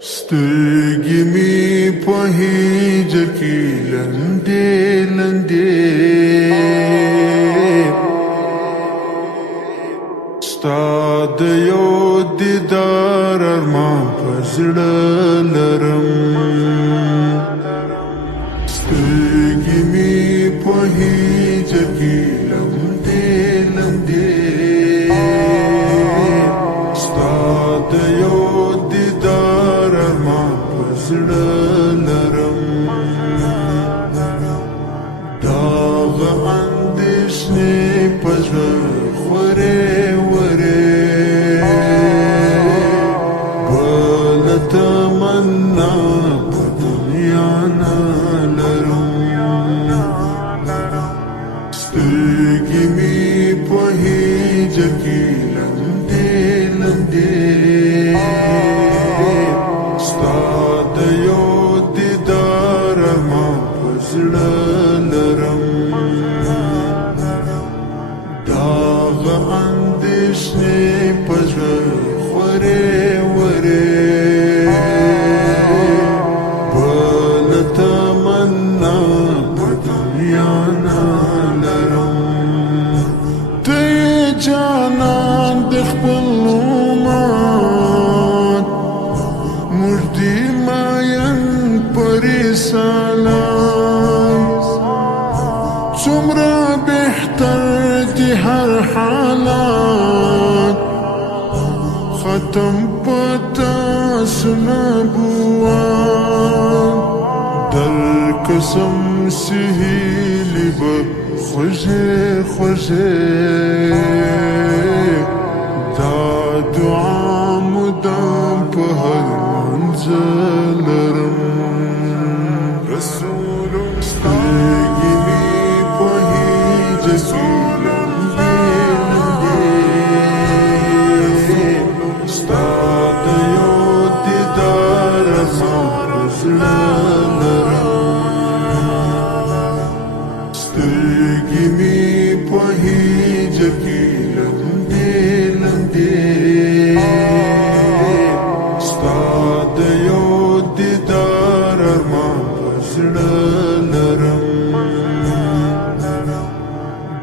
سترګې مې په هجر کې لندې لندې ستا د یو دیدار ارمان په زړه لرم سترګې مې په هجر کې لندې لندې ستا د یو دیدار ارمان په زړه لرم داغه اندېښنې په زړه خورې تمنا په دنیا نه لرم سترګې مې په هجر کې لندې لندې ستا د یو دیدار ارمان په زړه لرم داغه اندېښنې په زړه خورې جانان د خپل امت مردي ماین پریسالان څومره بهتر دي هر حالات ختم پتا سنبوان در قسم سهیلی به خوشی خوشی دا دعا مدام په هر منزل لرم رسول سترګې مې په هجر کې لندې لندې ستا د یو دیدار ارمان په زړه سترګې مې په هجر کې لندې لندې ستا د یو دیدار ارمان په زړه لرم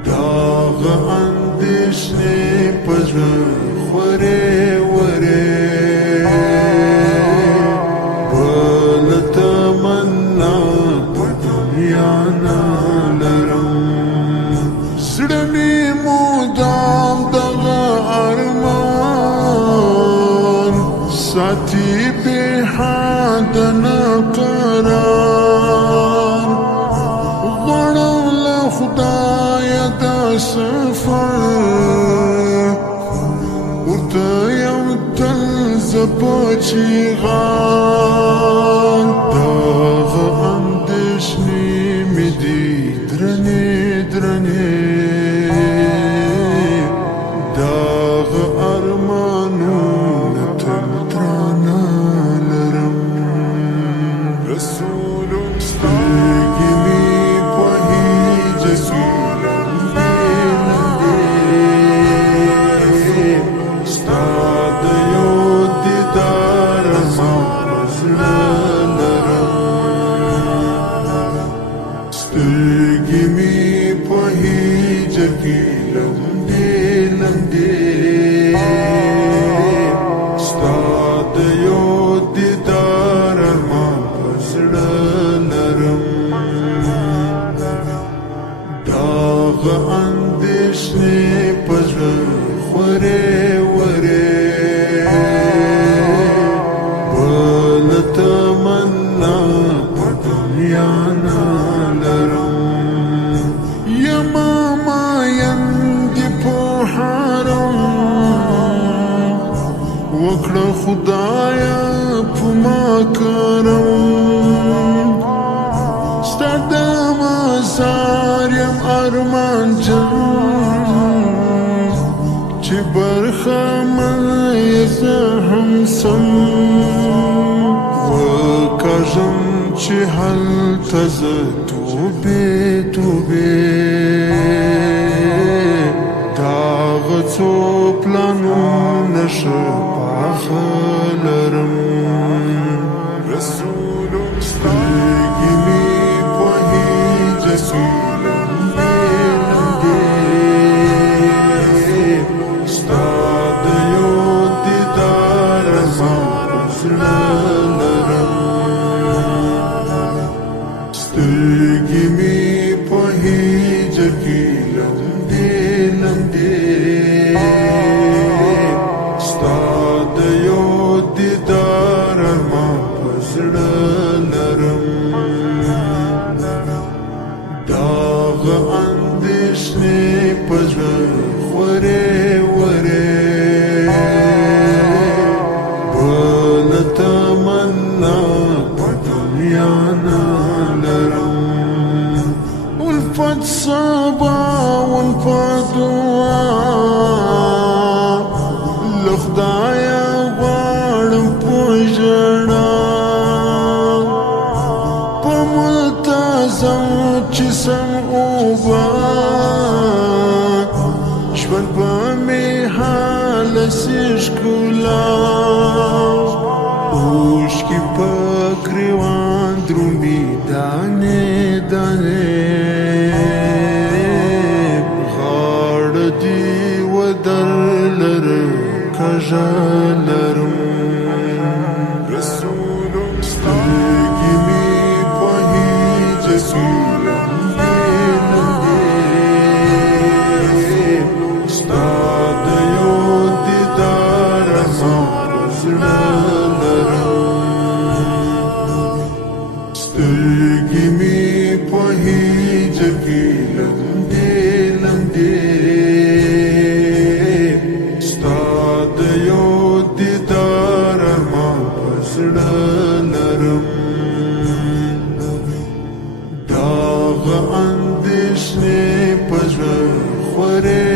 داغه اندېښنې په زړه خورې بل تمنا په دنیا نه زړه مې مدام دغه ارمان ساتي بې حده نه قرار غواړم له خدایه دا سفر ورته یم تل زه په چیغان دغه اندېښنې مې دي درنې درنې داغه ارمانونه تل درانه لرم رسول سترګې مې په هجر کې لندې لندې ستا د یو دیدار ارمان په زړه لرم سترګې مې په هجر کې لندې لندې ستا د یو دیدار ارمان په زړه لرم داغه اندېښنې په زړه خورې بل تمنا په دنیا نه لرم یما ماین دی په حرم وکړه خدایا په ما کرم ستا د مزار یم ارمان جن چې برخه مې زه هم سم وکړم چې هلته زه توبې توبې داغه څو پلانونه ښه پاخه لرم زړه لرم سترګې مې په هیجه کې لمدې لمدې ستا د یو دیدار ارمان په زړه لرم داغه اندېښنې په زړه خورې ورې بل تمنا په دنیا نه لرم الفت صبا والفت دعا له خدایه غواړم په ژړا په ملتزم چې سم اوبه ژوند به مې هلسې ښکلا اوښکې په ګریوان درومي دانې دانې غاړه دې ودر لره کږه لرم سترګې مې په هیجه کې سترګې مې په هیجه کې لمدې لمدې ستا د یو دیدار ارمان په زړه لرم داغه اندېښنې په زړه خورې